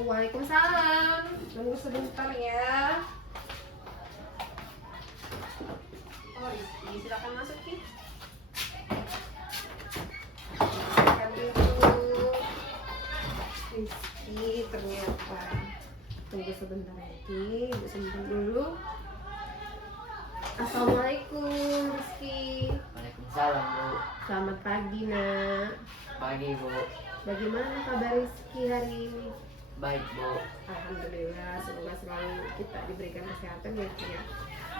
Waalaikumsalam. Tunggu sebentar ya. Oh, Rizky, silakan masuk, Ki. Silakan dulu. Rizky ternyata. Tunggu sebentar ya, Ki. Ibu sebentar dulu. Assalamualaikum, Rizky. Waalaikumsalam, Bu. Selamat pagi, Nak. Pagi, Bu. Bagaimana kabar Rizky hari ini? Baik, Bu. Alhamdulillah, semoga selalu kita diberikan kesehatan ya, Ki ya.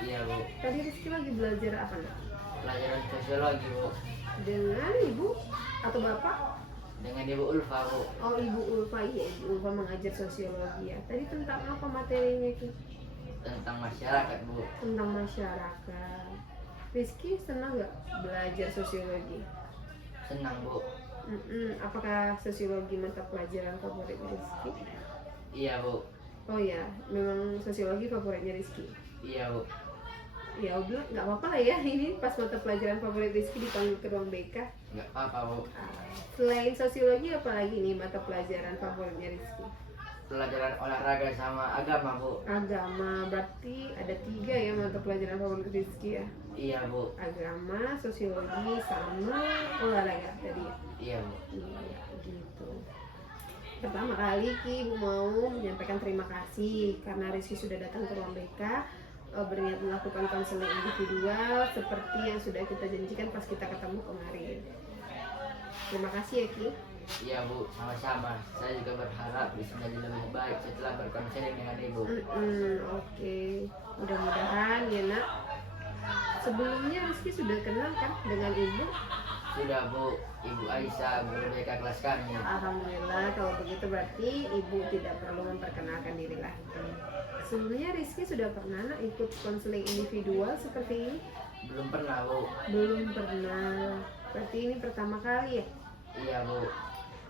Iya, Bu. Tadi Rizky lagi belajar apa, Nak? Pelajaran sosiologi, Bu. Dengan ibu atau bapak? Dengan Ibu Ulfa, Bu. Oh, Ibu Ulfa, ya, Ibu Ulfa mengajar sosiologi ya. Tadi tentang apa materinya, Ki? Tentang masyarakat, Bu. Tentang masyarakat. Rizky senang nggak belajar sosiologi? Senang, Bu. Apakah sosiologi mata pelajaran favorit Rizky? Iya, Bu. Oh ya, memang sosiologi favoritnya Rizky. Iya, Bu. Ya udah, nggak apa-apa lah ya. Ini pas mata pelajaran favorit Rizky dipanggil ke ruang BK. Nggak apa-apa, Bu. Selain sosiologi, apa lagi nih mata pelajaran favoritnya Rizky? Pelajaran olahraga sama agama, Bu. Agama, berarti ada 3 ya mata pelajaran favorit Rizky ya. Iya, Bu. Agama, sosiologi, sama olahraga tadi ya. Iya, Bu. Iya, gitu. Pertama kali Ki, Ibu mau menyampaikan terima kasih karena Rizky sudah datang ke ruang BK, berniat melakukan konseling individual seperti yang sudah kita janjikan pas kita ketemu kemarin. Terima kasih ya, Ki. Iya, Bu. Sama-sama. Saya juga berharap bisa menjadi lebih baik setelah berkonseling dengan Ibu. Oke. Mudah-mudahan ya, Nak. Sebelumnya Rizky sudah kenal kan dengan Ibu? Sudah, Bu. Ibu Aisyah, guru BK kelas kami. Alhamdulillah, kalau begitu berarti Ibu tidak perlu memperkenalkan diri lagi. Sebelumnya Rizky sudah pernah Nak ikut konseling individual seperti ini? Belum pernah, Bu. Belum pernah. Berarti ini pertama kali ya? Iya, Bu.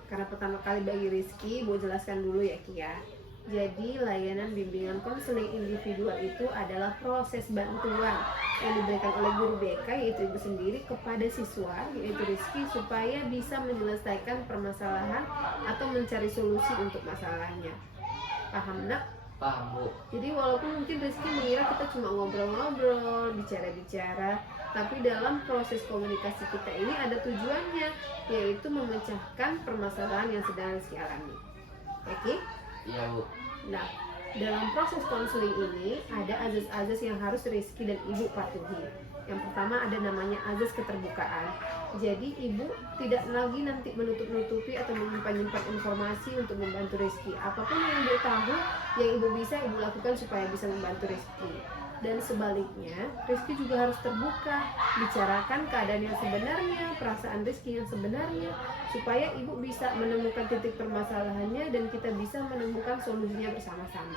Karena pertama kali bagi Rizky, Ibu jelaskan dulu ya, Ki ya. Jadi layanan bimbingan konseling individual itu adalah proses bantuan yang diberikan oleh guru BK, yaitu Ibu sendiri, kepada siswa, yaitu Rizky, supaya bisa menyelesaikan permasalahan atau mencari solusi untuk masalahnya. Paham, Nak? Paham, Bu. Jadi walaupun mungkin Rizky mengira kita cuma ngobrol-ngobrol, bicara-bicara, tapi dalam proses komunikasi kita ini ada tujuannya, yaitu memecahkan permasalahan yang sedang Rizky alami. Oke? Iya, Bu. Nah, dalam proses konseling ini ada azas-azas yang harus Rizky dan Ibu patuhi. Yang pertama ada namanya azas keterbukaan. Jadi Ibu tidak lagi nanti menutup-nutupi atau menyimpan-nyimpan informasi untuk membantu Rizky. Apapun yang Ibu tahu, yang Ibu bisa Ibu lakukan supaya bisa membantu Rizky. Dan sebaliknya, Rizky juga harus terbuka, bicarakan keadaan yang sebenarnya, perasaan Rizky yang sebenarnya, supaya Ibu bisa menemukan titik permasalahannya dan kita bisa menemukan solusinya bersama-sama.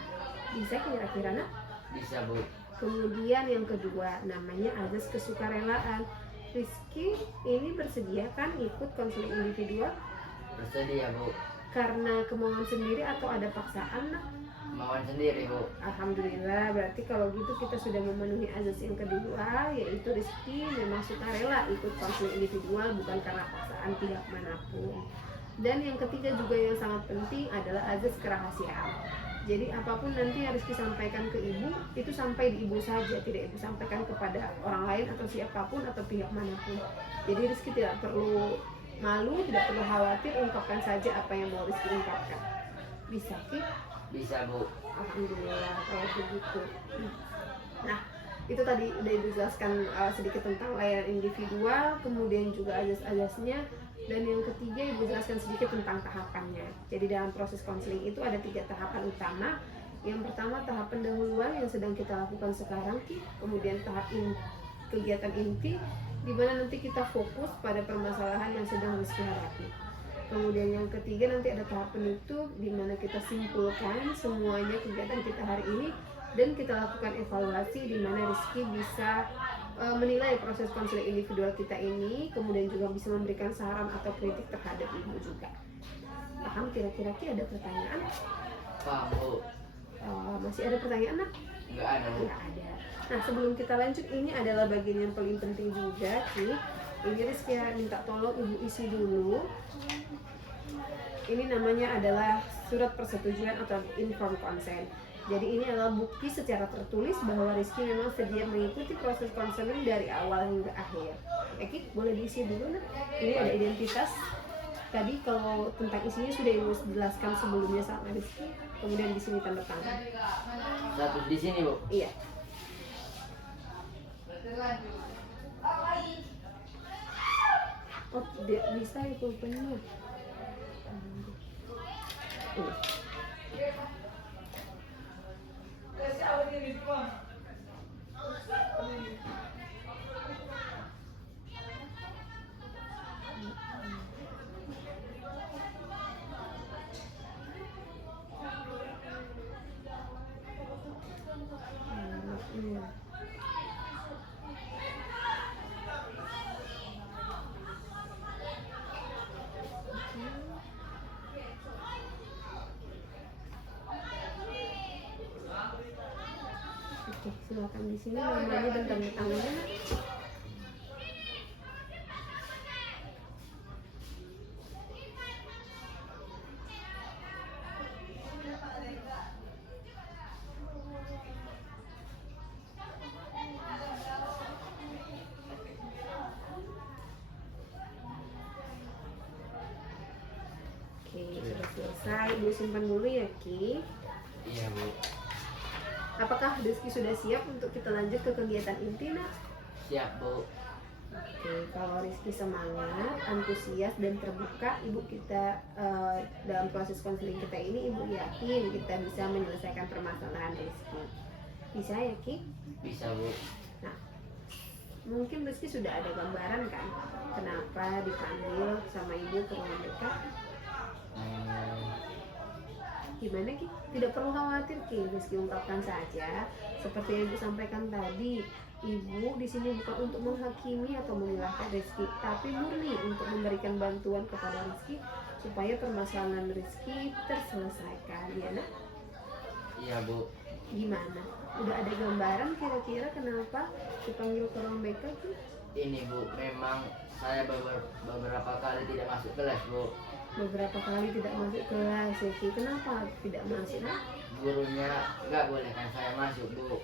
Bisa kira-kira, Nak? Bisa, Bu. Kemudian yang kedua, namanya azas kesukarelaan. Rizky ini bersedia kan ikut konseling individual? Bersedia, Bu. Karena kemauan sendiri atau ada paksaan, Nak? Kemauan sendiri, Bu. Alhamdulillah, berarti kalau gitu kita sudah memenuhi azas yang kedua, yaitu Rizky memang sukarela ikut konseling individual bukan karena paksaan pihak manapun. Dan yang ketiga juga yang sangat penting adalah azas kerahasiaan. Jadi apapun nanti yang Rizky sampaikan ke Ibu, itu sampai di Ibu saja, tidak Ibu sampaikan kepada orang lain atau siapapun atau pihak manapun. Jadi Rizky tidak perlu malu, tidak perlu khawatir, ungkapkan saja apa yang mau Rizky ungkapkan. Bisa, Ki? Bisa, Bu. Alhamdulillah kalau begitu. Nah, itu tadi udah Ibu jelaskan sedikit tentang layanan individual, kemudian juga azas-azasnya, dan yang ketiga Ibu jelaskan sedikit tentang tahapannya. Jadi dalam proses konseling itu ada 3 tahapan utama. Yang pertama tahap pendahuluan yang sedang kita lakukan sekarang, kemudian tahap kegiatan inti, di mana nanti kita fokus pada permasalahan yang sedang Rizky hadapi. Kemudian yang ketiga nanti ada tahap penutup di mana kita simpulkan semuanya kegiatan kita hari ini dan kita lakukan evaluasi di mana Rizky bisa menilai proses konseling individual kita ini, kemudian juga bisa memberikan saran atau kritik terhadap Ibu juga. Paham kira-kira Ki ada pertanyaan? Paham, Bu. Masih ada pertanyaan, Nak? Nggak ada, Bu. Nggak ada. Nah, sebelum kita lanjut, ini adalah bagian yang paling penting juga, Ki. Ini Rizky minta tolong Ibu isi dulu ini namanya adalah surat persetujuan atau informed consent. Jadi ini adalah bukti secara tertulis bahwa Rizky memang sedia mengikuti proses konseling dari awal hingga akhir. Oke, boleh diisi dulu nah. Ini ada identitas. Tadi kalau tentang isinya sudah Ibu jelaskan sebelumnya sama Rizky. Kemudian di sini tanda tangan. Satu di sini Bu. Iya. Oh, bisa ya pulpennya. Oke, silakan di sini namanya dan tanda tangannya. Oke, sudah selesai. Ibu simpan dulu ya, Ki. Iya Bu. Apakah Rizky sudah siap untuk kita lanjut ke kegiatan inti, Nak? Siap Bu. Oke, kalau Rizky semangat, antusias dan terbuka, Ibu kita dalam proses konseling kita ini, Ibu yakin kita bisa menyelesaikan permasalahan Rizky. Bisa ya, Ki? Bisa Bu. Nah, mungkin Rizky sudah ada gambaran kan, kenapa dipanggil sama Ibu ke rumah mereka? Gimana Ki? Tidak perlu khawatir Ki, Rizky ungkapkan saja seperti yang Ibu sampaikan tadi. Ibu di sini bukan untuk menghakimi atau menyalahkan Rizky, tapi murni untuk memberikan bantuan kepada Rizky supaya permasalahan Rizky terselesaikan, ya nak? Iya Bu. Gimana? Udah ada gambaran kira-kira kenapa dipanggil ke ruang BK Ki? Ini Bu, memang saya beberapa kali tidak masuk kelas Bu. Beberapa kali tidak masuk kelas ya Ki. Kenapa tidak masuk nak? Gurunya nggak bolehkan saya masuk Bu.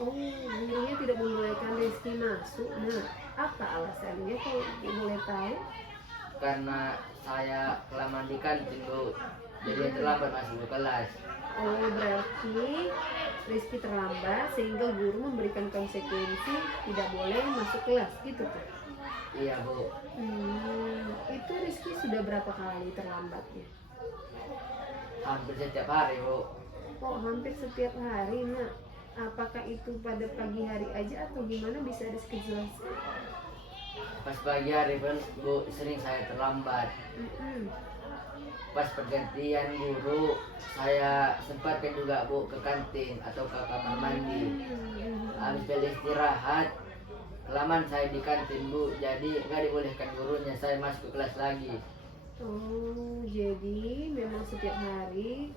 Oh, gurunya tidak membolehkan Rizky masuk. Nah, apa alasannya kalau boleh tahu? Karena saya kelamaan di kantin Bu, jadi terlambat masuk ke kelas. Oh, berarti Rizky terlambat sehingga guru memberikan konsekuensi tidak boleh masuk kelas gitu tuh. Iya Bu. Itu Rizky sudah berapa kali terlambatnya? Hampir setiap hari Bu. Oh, hampir setiap hari. Nah, apakah itu pada pagi hari aja atau gimana, bisa Rizky jelaskan? Pas pagi hari pun Bu sering saya terlambat. Pas pergantian guru saya sempatkan juga Bu ke kantin atau ke kamar mandi. Habis bel istirahat kelamaan saya di kantin Bu, jadi nggak dibolehkan gurunya saya masuk ke kelas lagi. Oh, jadi memang setiap hari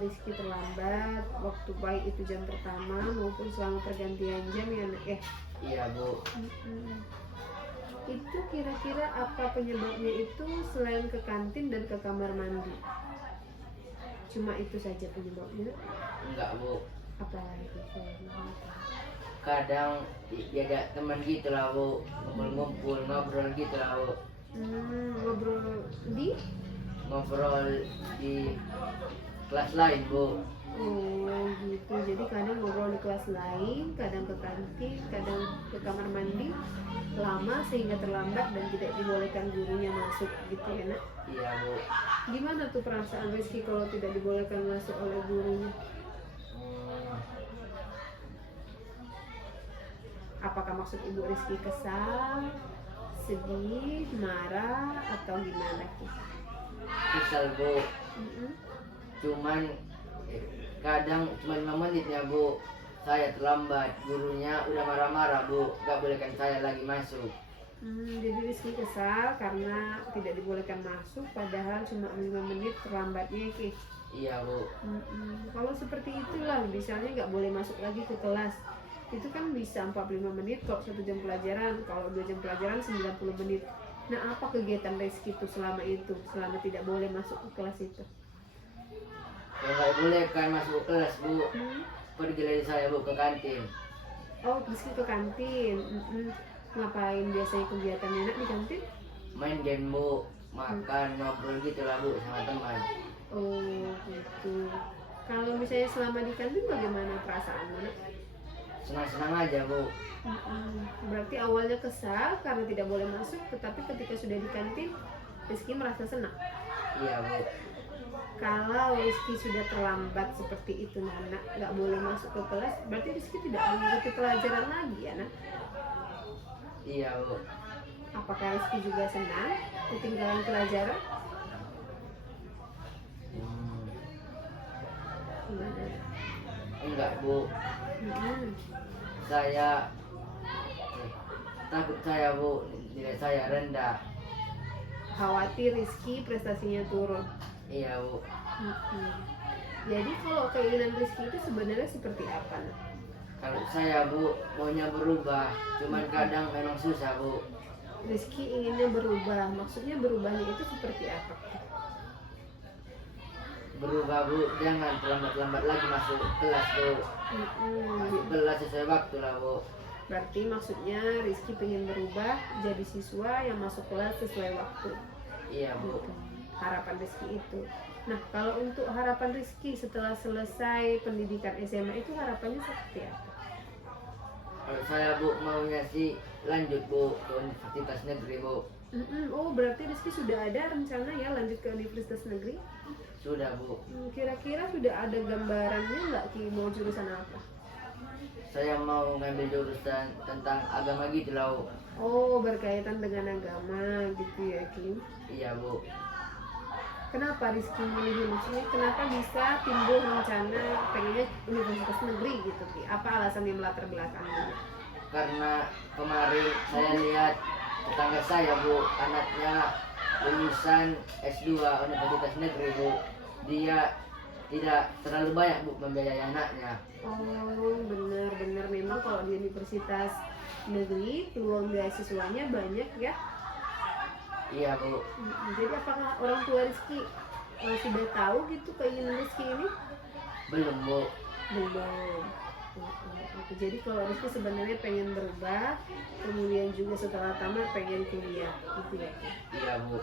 Rizky terlambat waktu, baik itu jam pertama maupun selama pergantian jam ya nak ya? Iya Bu. Itu kira-kira apa penyebabnya itu selain ke kantin dan ke kamar mandi? Cuma itu saja penyebabnya? Enggak Bu. Apa lagi? Kadang ada teman gitu lah Bu, ngumpul-ngumpul ngobrol gitu lah Bu. Ngobrol di? Ngobrol di kelas lain Bu. Oh gitu, jadi kadang ngobrol di kelas lain, kadang ke kantin, kadang ke kamar mandi, lama sehingga terlambat dan tidak dibolehkan gurunya masuk gitu ya nak? Iya Bu. Gimana tuh perasaan Rizky kalau tidak dibolehkan masuk oleh gurunya? Apakah maksud Ibu Rizky kesal, sedih, marah, atau gimana Ki? Kesal Bu. Cuman kadang cuma 5 menit ya Bu, saya terlambat, gurunya udah marah-marah Bu, gak bolehkan saya lagi masuk. Jadi Rizky kesal karena tidak dibolehkan masuk padahal cuma 5 menit terlambatnya Ki. Iya Bu. Kalau seperti itulah, misalnya nggak boleh masuk lagi ke kelas, itu kan bisa 45 menit kok 1 jam pelajaran. Kalau 2 jam pelajaran 90 menit, Nah, apa kegiatan Rizky itu selama tidak boleh masuk ke kelas itu? Kalau nggak boleh kan masuk kelas bu, Hmm? pergi lagi saya bu ke kantin. Oh, Rizky ke kantin. Ngapain biasanya kegiatannya nak di kantin? Main game bu, makan, ngobrol gitu lah bu sama teman. Oh, gitu. Kalau misalnya selama di kantin bagaimana perasaanmu nak? Senang-senang aja bu. Berarti awalnya kesal karena tidak boleh masuk, tetapi ketika sudah di kantin, Rizky merasa senang. Iya bu. Kalau Rizky sudah terlambat seperti itu, Nana, nggak boleh masuk ke kelas, berarti Rizky tidak mengikuti pelajaran lagi ya, Nak? Iya bu. Apakah Rizky juga senang ketinggalan pelajaran? Gimana? Enggak bu. Mm-mm. Saya takut saya bu, nilai saya rendah. Khawatir Rizky prestasinya turun. Iya bu. Jadi kalau keinginan Rizky itu sebenarnya seperti apa, Nak? Kalau saya bu maunya berubah, cuman kadang memang susah bu. Rizky inginnya berubah, maksudnya berubahnya itu seperti apa? Berubah bu, jangan terlambat-lambat lagi masuk kelas bu. Masuk kelas sesuai waktu lah bu. Berarti maksudnya Rizky pengen berubah jadi siswa yang masuk kelas sesuai waktu. Iya bu. Harapan Rizky itu. Nah, kalau untuk harapan Rizky setelah selesai pendidikan SMA itu harapannya seperti apa? Kalau saya bu maunya sih lanjut bu ke universitas negeri bu. Oh, berarti Rizky sudah ada rencana ya lanjut ke universitas negeri? Sudah bu. Kira-kira sudah ada gambarannya nggak Ki mau jurusan apa? Saya mau ngambil jurusan tentang agama gitu lah bu. Oh, berkaitan dengan agama gitu ya Ki. Iya bu. Kenapa Rizky milih, maksudnya kenapa bisa timbul rencana pengennya universitas negeri gitu Ki? Apa alasan yang melatar belakangnya? Karena kemarin saya lihat tetangga saya bu, anaknya lulusan S2 universitas negeri bu. Dia tidak terlalu banyak bu membiayai anaknya. Oh, benar-benar memang kalau di universitas negeri peluang beasiswanya banyak ya. Iya bu. Jadi apakah orang tua Rizky sudah tahu gitu keinginan Rizky ini? Belum bu. Belum. Jadi kalau Rizky sebenarnya pengen berubah, kemudian juga setelah tamat pengen kuliah, gitu ya Ki? Iya bu.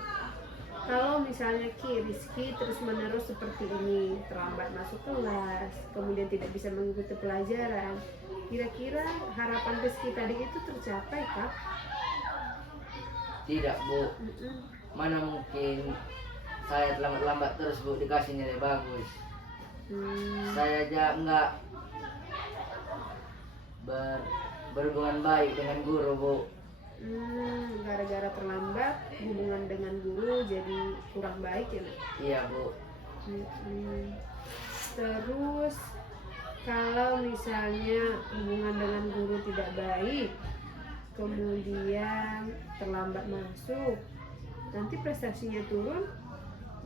Kalau misalnya Ki, Rizky terus menerus seperti ini, terlambat masuk kelas, kemudian tidak bisa mengikuti pelajaran, kira-kira harapan Rizky tadi itu tercapai kah? Tidak bu. Mana mungkin saya lambat-lambat terus bu dikasih nilai bagus. Saya aja enggak berhubungan baik dengan guru bu. Gara-gara terlambat hubungan dengan guru jadi kurang baik ya Nak? Iya bu. Terus kalau misalnya hubungan dengan guru tidak baik, kemudian terlambat masuk, nanti prestasinya turun,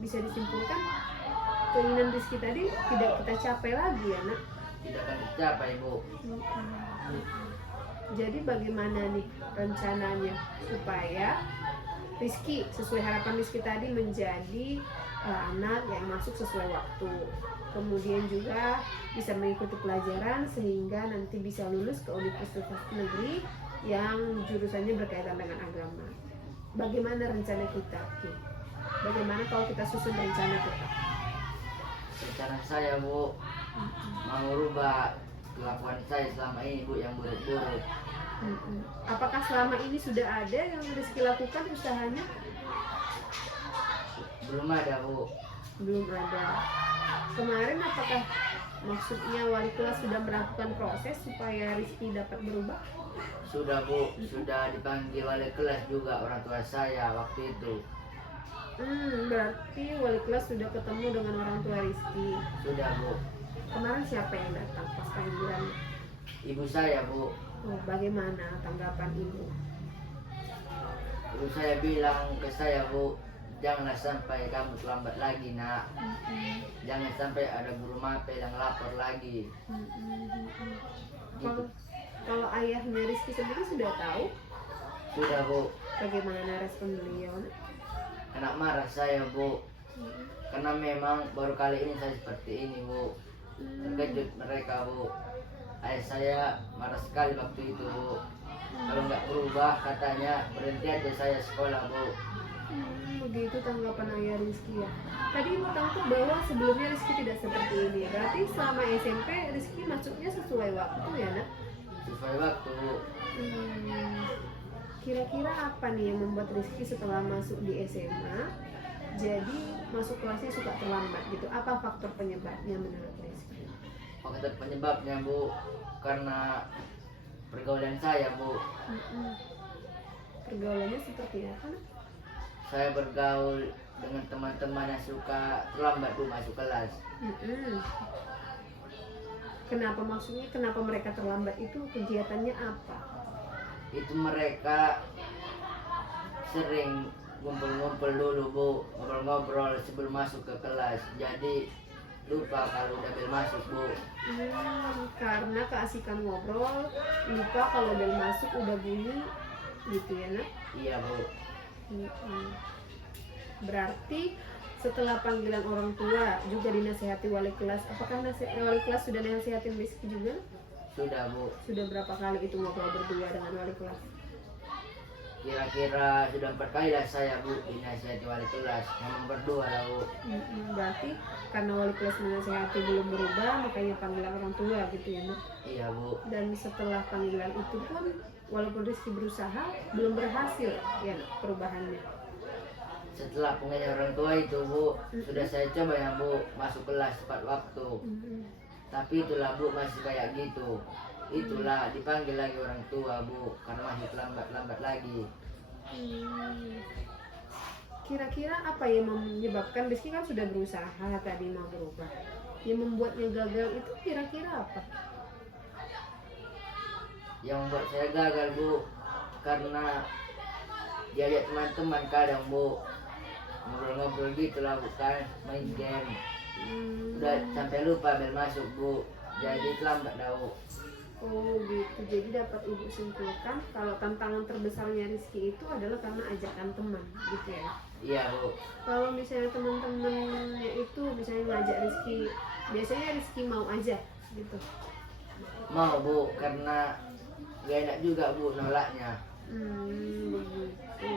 bisa disimpulkan keinginan Rizky tadi tidak kita capai lagi ya Nak? Tidak akan dicapai bu. Jadi bagaimana nih rencananya supaya Rizky sesuai harapan Rizky tadi menjadi anak yang masuk sesuai waktu, kemudian juga bisa mengikuti pelajaran sehingga nanti bisa lulus ke universitas negeri yang jurusannya berkaitan dengan agama. Bagaimana rencana kita? Bagaimana kalau kita susun rencana kita? Rencana saya bu mau rubah kelakuan saya selama ini bu yang buruk-buruk. Apakah selama ini sudah ada yang Rizky lakukan usahanya? Belum ada bu. Belum ada. Kemarin apakah maksudnya wali kelas sudah melakukan proses supaya Rizky dapat berubah? Sudah bu, sudah dipanggil wali kelas juga orang tua saya waktu itu. Berarti wali kelas sudah ketemu dengan orang tua Rizky. Sudah bu. Kemarin siapa yang datang pas panggilan? Ibu saya bu. Oh, bagaimana tanggapan ibu? Ibu saya bilang ke saya bu, janganlah sampai kamu terlambat lagi nak. Jangan sampai ada guru mapel yang lapor lagi. Kalau ayahnya Rizky sendiri sudah tahu? Sudah Bu. Bagaimana respon beliau? Kena marah saya Bu. Karena memang baru kali ini saya seperti ini Bu. Terkejut mereka Bu. Ayah saya marah sekali waktu itu Bu. Kalau nggak berubah katanya berhenti aja saya sekolah Bu. Begitu tanggapan ayah Rizky ya. Tadi ibu tangkap bahwa sebelumnya Rizky tidak seperti ini. Berarti selama SMP Rizky masuknya sesuai waktu ya nak? Sesuai waktu Bu. Kira-kira apa nih yang membuat Rizky setelah masuk di SMA jadi masuk kelasnya suka terlambat gitu? Apa faktor penyebabnya menurut Rizky? Faktor penyebabnya Bu, karena pergaulan saya Bu. Pergaulannya seperti apa? Saya bergaul dengan teman-teman yang suka terlambat Bu masuk kelas. Kenapa maksudnya? Kenapa mereka terlambat itu? Kegiatannya apa? Itu mereka sering ngumpul-ngumpul dulu Bu, ngobrol-ngobrol sebelum masuk ke kelas. Jadi lupa kalau udah bel masuk Bu. Karena keasikan ngobrol, lupa kalau bel masuk udah bunyi gitu ya nak? Iya Bu. Berarti setelah panggilan orang tua juga dinasehati wali kelas. Apakah wali kelas sudah nasihatin Rizky juga? Sudah Bu. Sudah berapa kali itu ngobrol berdua dengan wali kelas? Kira-kira sudah 4 kali lah saya Bu dinasihati wali kelas, ngomong berdua lah Bu. Berarti karena wali kelas menasehati belum berubah, makanya panggilan orang tua gitu ya nak? Iya Bu. Dan setelah panggilan itu pun walaupun Rizky berusaha belum berhasil ya nak, perubahannya. Setelah panggilan orang tua itu Bu, sudah saya coba ya Bu masuk kelas tepat waktu. Tapi itulah Bu masih kayak gitu. Itulah dipanggil lagi orang tua Bu, karena masih lambat lagi. Kira-kira apa yang menyebabkan Rizky kan sudah berusaha tadi mau berubah, yang membuatnya gagal itu kira-kira apa? Yang membuat saya gagal Bu, karena dia lihat teman-teman kadang Bu ngobrol-ngobrol gitu lah bukan main game. Udah sampai lupa bel masuk Bu, jadi terlambat dah Bu. Oh gitu, jadi dapat ibu simpulkan kalau tantangan terbesarnya Rizky itu adalah karena ajakan teman gitu ya? Iya Bu. Kalau misalnya teman-temannya itu misalnya ngajak Rizky, biasanya Rizky mau aja gitu? Mau Bu, karena gak enak juga Bu nolaknya. Begitu.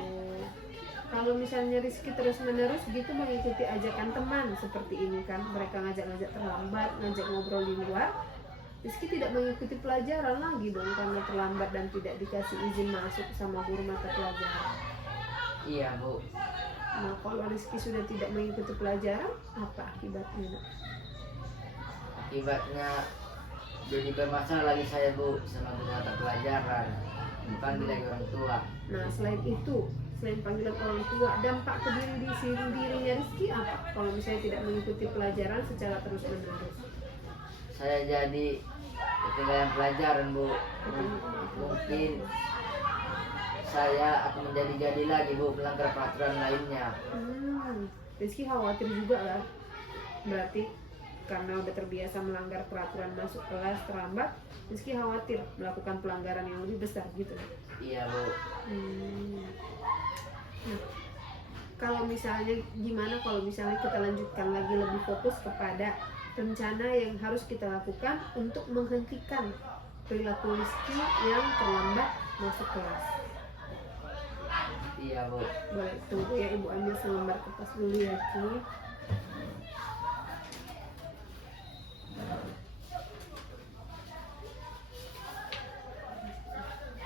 Kalau misalnya Rizky terus-menerus gitu mengikuti ajakan teman seperti ini kan, mereka ngajak-ngajak terlambat, ngajak ngobrol di luar, Rizky tidak mengikuti pelajaran lagi dong karena terlambat dan tidak dikasih izin masuk sama guru mata pelajaran. Iya Bu. Nah kalau Rizky sudah tidak mengikuti pelajaran, apa akibatnya nak? Akibatnya jadi bermasalah lagi saya Bu sama guru mata pelajaran, dipanggil lagi orang tua. Nah selain itu, selain panggilan orang tua, dampak ke dirinya Rizky apa? Kalau misalnya tidak mengikuti pelajaran secara terus-menerus. Saya jadi ketinggalan pelajaran Bu. Mungkin saya akan menjadi lagi Bu melanggar peraturan lainnya. Rizky khawatir juga lah. Berarti karena udah terbiasa melanggar peraturan masuk kelas terlambat, Rizky khawatir melakukan pelanggaran yang lebih besar gitu. Iya Bu. Nah, kalau misalnya gimana kalau misalnya kita lanjutkan lagi lebih fokus kepada rencana yang harus kita lakukan untuk menghentikan perilaku Rizky yang terlambat masuk kelas. Iya Bu. Boleh tunggu ya, ibu ambil selembar kertas dulu ya Ki.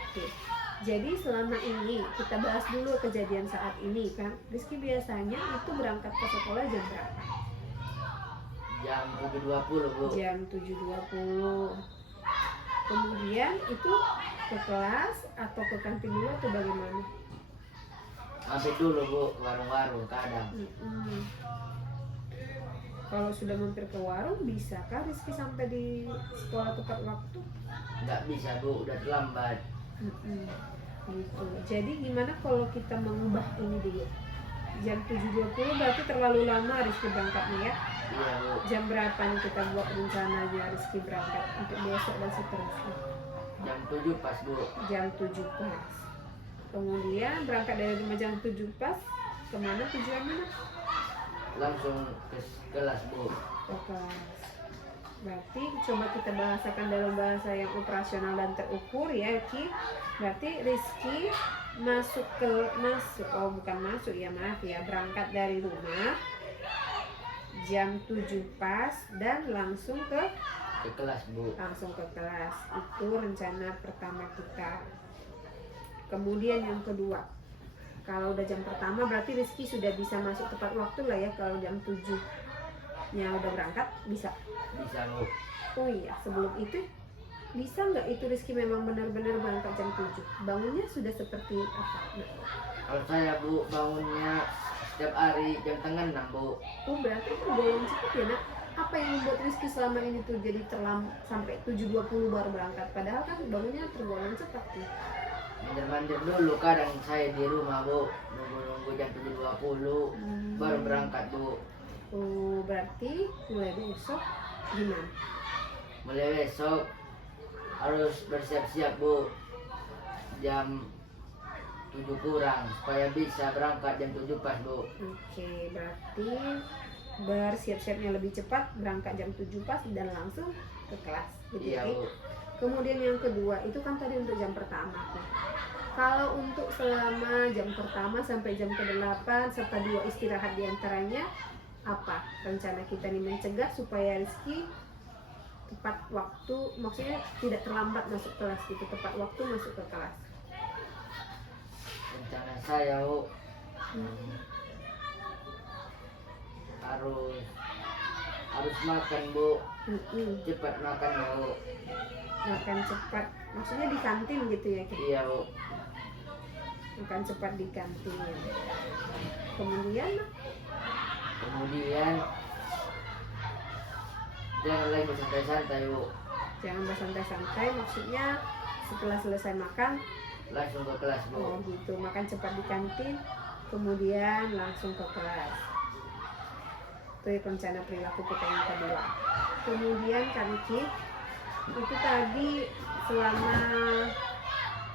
Oke. Jadi selama ini kita bahas dulu kejadian saat ini kan. Rizky biasanya itu berangkat ke sekolah jam berapa? Jam 7.20 Bu. Jam 7.20. Kemudian itu ke kelas atau ke kantin dulu atau bagaimana? Mampir dulu Bu ke warung-warung kadang. Kalau sudah mampir ke warung, bisakah Rizky sampai di sekolah tepat waktu? Nggak bisa Bu, udah terlambat. Gitu. Jadi gimana kalau kita mengubah ini dulu? Jam 7.20 berarti terlalu lama Rizky berangkatnya ya? Iya Bu. Jam berapa nih kita buat rencananya Rizky berangkat untuk besok dan seterusnya? Jam 7 pas Bu. Jam 7 pas. Kemudian berangkat dari rumah jam 7 pas, kemana tujuan mana? Langsung ke kelas Bu. Ke kelas. Berarti coba kita bahasakan dalam bahasa yang operasional dan terukur ya Ki. Berarti Rizky berangkat dari rumah jam 7 pas dan langsung ke kelas Bu. Itu rencana pertama kita. Kemudian yang kedua, kalau udah jam pertama berarti Rizky sudah bisa masuk tepat waktu lah ya. Kalau jam 7 nya udah berangkat bisa Bu. Oh iya, sebelum itu bisa nggak itu Rizky memang benar-benar berangkat jam 7? Bangunnya sudah seperti apa? Kalau saya Bu bangunnya setiap hari jam tengah 6 Bu. Oh berarti tergolong cepat ya nak. Apa yang membuat Rizky selama ini tuh jadi sampai 7.20 baru berangkat? Padahal kan bangunnya tergolong cepat tuh. Mandir-mandir dulu, kadang saya di rumah Bu, nunggu jam 7.20 baru berangkat Bu. Oh berarti mulai besok gimana? Mulai besok harus bersiap-siap Bu, jam 7 kurang supaya bisa berangkat jam 7 pas Bu. Oke, berarti bersiap-siapnya lebih cepat, berangkat jam 7 pas dan langsung ke kelas. Jadi, iya Bu. Kemudian yang kedua, itu kan tadi untuk jam pertama tuh. Kalau untuk selama jam pertama sampai jam ke-8 serta 2 istirahat diantaranya, apa rencana kita nih mencegah supaya Rizky tepat waktu, maksudnya tidak terlambat masuk kelas gitu, tepat waktu masuk ke kelas. Rencana saya Bu, harus makan Bu, cepat makan Bu. Makan cepat, maksudnya di kantin gitu ya? Iya Bu. Makan cepat di kantin. Kemudian jangan lagi bersantai-santai Bu. Jangan bersantai-santai, maksudnya setelah selesai makan langsung ke kelas Bu. Oh gitu, makan cepat di kantin, kemudian langsung ke kelas. Itu rencana perilaku kita yang kedua. Kemudian Kak Niki, itu tadi selama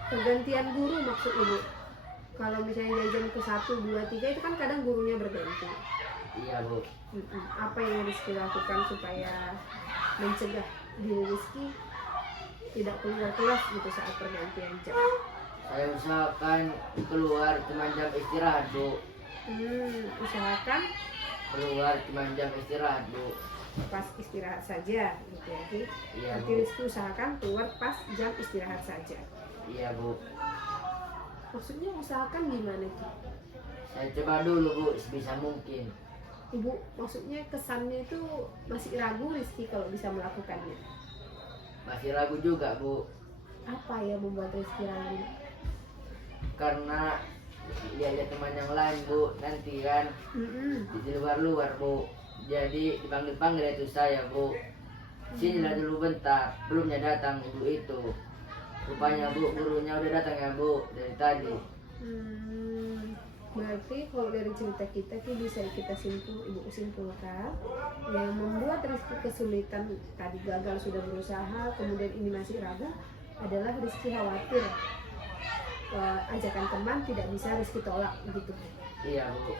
pergantian guru maksud Ibu. Kalau misalnya dari jam ke 1, 2, 3 itu kan kadang gurunya berganti. Iya Bu. Apa yang Rizky lakukan supaya mencegah diri Rizky tidak keluar kelas gitu saat pergantian jam? Saya usahakan keluar cuma jam istirahat Bu. Usahakan Keluar cuma jam istirahat Bu. Pas istirahat saja gitu ya. Iya Nanti Bu. Rizky usahakan keluar pas jam istirahat saja. Iya Bu. Maksudnya usahakan gimana tuh? Saya coba dulu Bu, sebisa mungkin. Ibu, maksudnya kesannya itu masih ragu Rizky kalau bisa melakukannya. Masih ragu juga Bu. Apa ya membuat Rizky ragu? Karena lihat teman yang lain Bu, nanti kan di luar Bu. Jadi dipanggil itu saya Bu. Sinilah dulu bentar, belumnya datang ibu itu. Rupanya Bu, gurunya udah datang ya Bu, dari tadi. Berarti kalau dari cerita kita bisa kita ibu simpulkan yang membuat Rizky kesulitan tadi gagal sudah berusaha, kemudian ini masih ragu adalah Rizky khawatir ajakan teman tidak bisa Rizky tolak gitu. Iya Bu.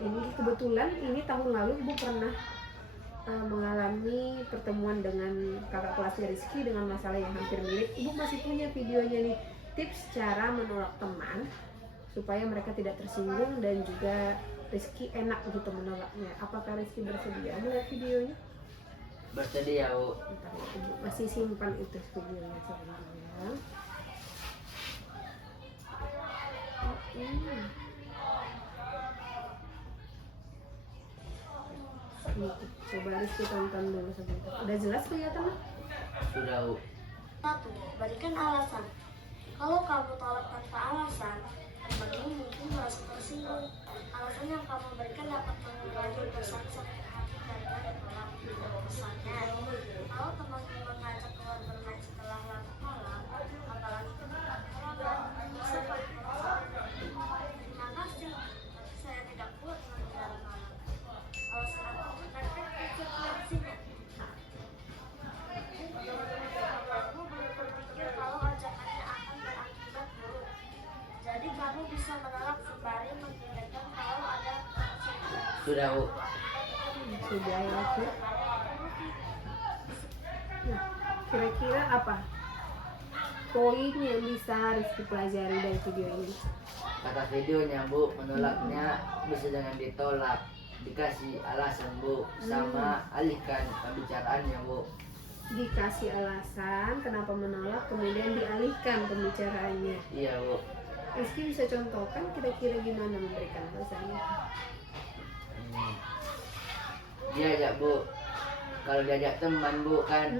Ini kebetulan ini tahun lalu Ibu pernah mengalami pertemuan dengan kakak kelasnya Rizky dengan masalah yang hampir mirip. Ibu masih punya videonya nih, tips cara menolak teman supaya mereka tidak tersinggung dan juga Rizky enak gitu menolaknya. Apakah Rizky bersedia melihat videonya? Bersedia Bu. Bentar, Ibu masih simpan itu videonya sebenarnya. Coba Rizky tonton dulu sebentar. Udah jelas kelihatan? Sudah Bu. 1. Berikan alasan. Kalau kamu tolak tanpa alasan, temanmu mungkin merasa tersinggung. Alasan yang kamu berikan dapat mengurangi perasaan sakit hati karena ditolak pesannya. Kalau temanmu mengajak keluar bermain setelah larut malam, apalagi ketika malam, bisa terima kasih, tapi saya tidak kuat menghindari malam. Alasan aku terkait konsekuensinya. Kamu berpikir kalau ajakannya akan berakibat buruk. Jadi Sudah Bu. Sudah ya Bu. Nah, kira-kira apa poin yang bisa Rizky pelajari dari video ini? Kata videonya Bu, menolaknya bisa dengan ditolak, dikasih alasan Bu, sama alihkan pembicaraannya Bu. Dikasih alasan kenapa menolak, kemudian dialihkan pembicaraannya. Iya Bu. Rizky bisa contohkan kira-kira gimana memberikan alasannya? Diajak Bu, kalau diajak teman Bu kan,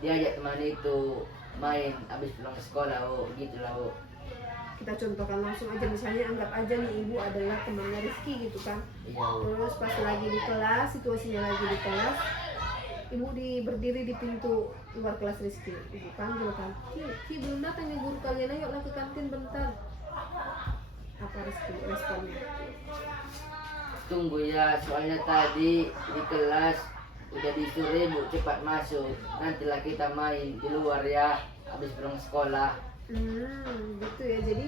diajak teman itu main habis pulang sekolah Bu, gitulah Bu. Kita contohkan langsung aja, misalnya anggap aja nih ibu adalah temannya Rizky gitu kan. Iya Bu. Terus pas lagi di kelas, situasinya lagi di kelas, ibu berdiri di pintu luar kelas Rizky. Ibu panggil kan, Ki belum datang ya guru kalian, ayolah ke kantin bentar. Apa Rizky responnya? Tunggu ya, soalnya tadi di kelas udah disuruh Bu cepat masuk, nantilah kita main di luar ya habis pulang sekolah. Gitu ya, jadi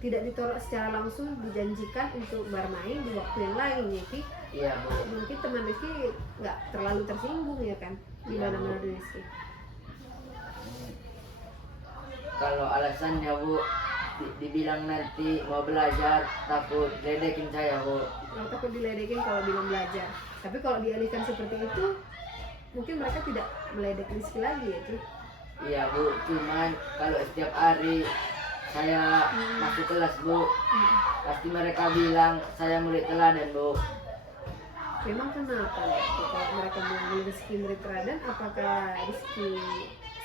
tidak ditolak secara langsung, dijanjikan untuk bermain di waktu yang lain ya Ki. Iya Bu. Mungkin teman Rizky nggak terlalu tersinggung ya kan? Gimana Iya, Bu. menurut Rizky? Kalau alasannya Bu, dibilang nanti mau belajar takut ledekin saya Bu. Kalau takut diledekin kalau bilang belajar. Tapi kalau dialihkan seperti itu, mungkin mereka tidak meledek Rizky lagi ya Ki. Iya Bu, cuman kalau setiap hari saya masuk kelas Bu, pasti mereka bilang saya murid teladan Bu. Memang kenapa gitu? Kalau mereka bilang Rizky murid teladan, apakah Rizky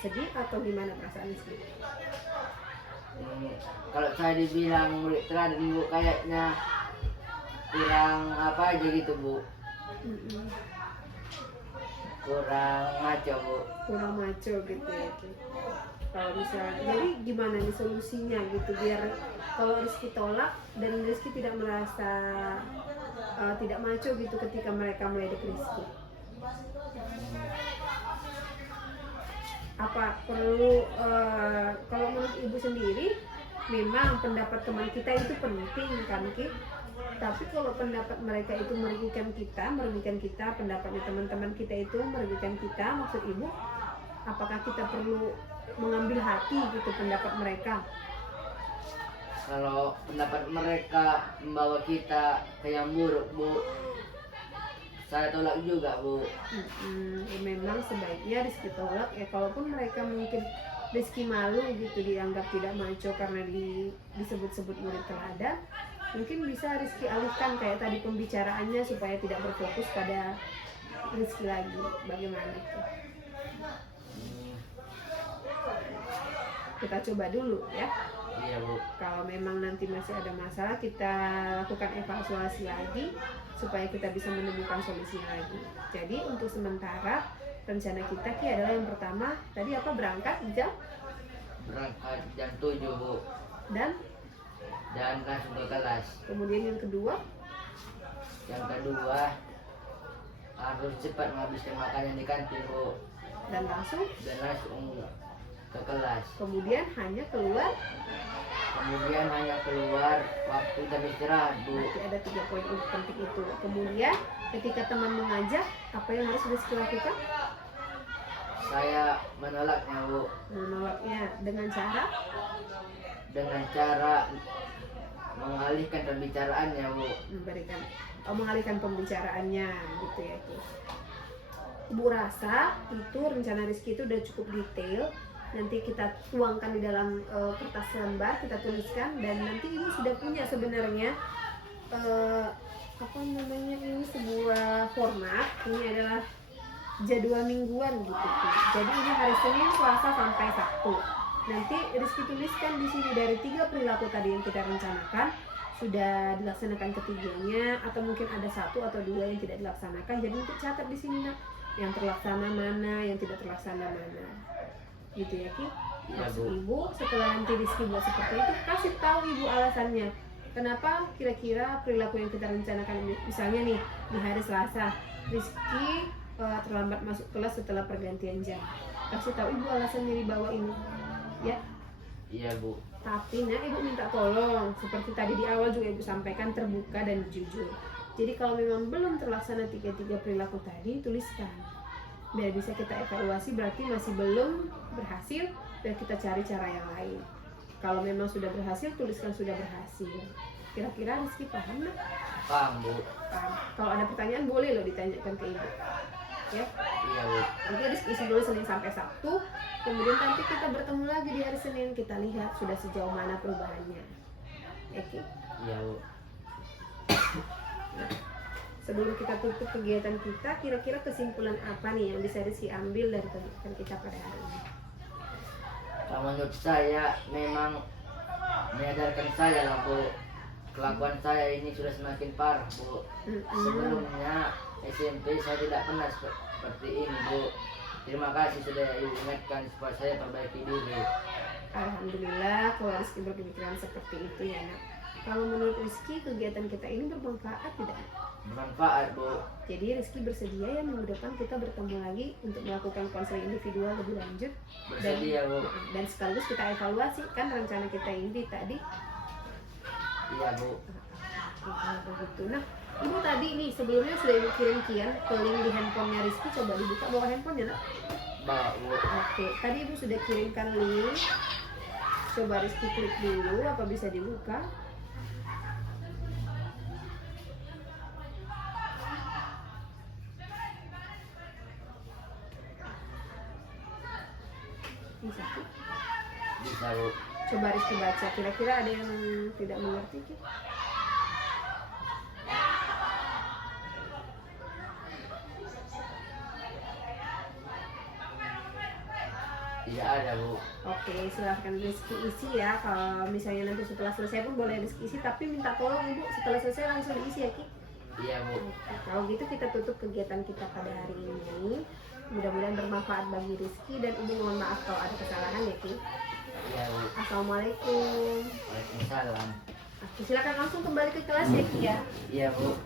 sedih atau gimana perasaan Rizky? Kalau saya dibilang murid teladan Bu, kayaknya kurang apa aja gitu Bu, kurang ngaco Bu. Kurang maco gitu ya Ki. Kalau misalnya, jadi gimana nih solusinya gitu biar kalau Rizky tolak dan Rizky tidak merasa tidak maco gitu ketika mereka meledek Rizky? Apa perlu kalau menurut ibu sendiri memang pendapat teman kita itu penting kan Ki, tapi kalau pendapat mereka itu merugikan kita, pendapatnya teman-teman kita itu merugikan kita, maksud ibu apakah kita perlu mengambil hati gitu pendapat mereka? Kalau pendapat mereka membawa kita ke yang buruk Bu, saya tolak juga Bu. Memang sebaiknya Rizky tolak ya, kalaupun mereka mungkin Rizky malu gitu dianggap tidak maco karena disebut-sebut murid teladan, mungkin bisa Rizky alihkan kayak tadi pembicaraannya supaya tidak berfokus pada Rizky lagi. Bagaimana itu? Kita coba dulu ya. Iya Bu. Kalau memang nanti masih ada masalah, kita lakukan evaluasi lagi supaya kita bisa menemukan solusinya lagi. Jadi untuk sementara rencana kita Ki adalah yang pertama tadi apa, berangkat jam 7 Bu, dan langsung ke kelas. kemudian yang kedua Yang kedua harus cepat menghabiskan makanan di kantin Bu, dan langsung ke kelas. kemudian hanya keluar. Kemudian hanya keluar waktu jam istirahat Bu. Nanti ada 3 poin penting itu. Kemudian ketika teman mengajak, apa yang harus Rizky lakukan? Saya menolaknya Bu, Menolaknya dengan cara mengalihkan pembicaraannya Bu. mengalihkan pembicaraannya gitu ya Ki. Ibu rasa itu rencana Rizky itu udah cukup detail. Nanti kita tuangkan di dalam kertas lembar, kita tuliskan, dan nanti ibu sudah punya sebenarnya ini sebuah format. Ini adalah jadwal mingguan gitu Ki. Jadi ini hari Senin, Selasa sampai Sabtu. Nanti Rizky tuliskan di sini dari 3 perilaku tadi yang kita rencanakan sudah dilaksanakan ketiganya, atau mungkin ada 1 atau 2 yang tidak dilaksanakan. Jadi untuk catat di sini Nak, yang terlaksana mana, yang tidak terlaksana mana. Gitu ya Ki. Iya, Maksud Bu. ibu setelah nanti Rizky buat seperti itu, kasih tahu ibu alasannya kenapa kira-kira perilaku yang kita rencanakan ini. Misalnya nih di hari Selasa Rizky terlambat masuk kelas setelah pergantian jam, kasih tahu ibu alasannya di bawah ini ya. Iya Bu. Tapi ibu minta tolong seperti tadi di awal juga ibu sampaikan, terbuka dan jujur. Jadi kalau memang belum terlaksana 3 perilaku tadi, tuliskan. Biar bisa kita evaluasi, berarti masih belum berhasil, dan kita cari cara yang lain. Kalau memang sudah berhasil, tuliskan sudah berhasil. Kira-kira Rizky paham nggak? Paham Bu. Paham. Kalau ada pertanyaan boleh loh ditanyakan ke Ibu. Ya. Iya Bu. Nanti Rizky isi dulu Senin sampai Sabtu. Kemudian nanti kita bertemu lagi di hari Senin, kita lihat sudah sejauh mana perubahannya. Oke. Iya Bu. Nah, sebelum kita tutup kegiatan kita, kira-kira kesimpulan apa nih yang bisa Rizky ambil dari kegiatan kita pada hari ini? Kalau menurut saya memang menyadarkan saya lah Bu, kelakuan saya ini sudah semakin parah Bu. Sebelumnya SMP saya tidak pernah seperti ini Bu. Terima kasih sudah ingatkan supaya saya perbaiki diri. Alhamdulillah kalau Rizky berpikiran seperti itu ya nak. Kalau menurut Rizky kegiatan kita ini bermanfaat tidak? Bermanfaat Bu. Jadi Rizky bersedia ya minggu depan kita bertemu lagi untuk melakukan konseling individual lebih lanjut. Bersedia Bu. Dan sekaligus kita evaluasi kan rencana kita ini tadi. Iya Bu. Kalau begitu. Nah, Ibu tadi nih sebelumnya sudah Ibu kirim ke link di handphonenya Rizky, coba dibuka bawa handphonenya nak. Bawa Bu. Oke, tadi Ibu sudah kirimkan link. Coba Rizky klik dulu apa bisa dibuka. Bisa. Bisa Bu. Coba Rizky baca, kira-kira ada yang tidak mengerti Ki? Tidak ada Bu. Oke, silahkan Rizky isi ya. Kalau misalnya nanti setelah selesai pun boleh Rizky isi, tapi minta tolong Ibu setelah selesai langsung diisi ya Ki. Iya Bu. Oke, kalau gitu kita tutup kegiatan kita pada hari ini. Mudah-mudahan bermanfaat bagi Rizky dan Ibu mohon maaf kalau ada kesalahan ya Ki. Iya Bu. Assalamualaikum. Waalaikumsalam. Oke, silakan langsung kembali ke kelas ya Ki ya. Iya Bu.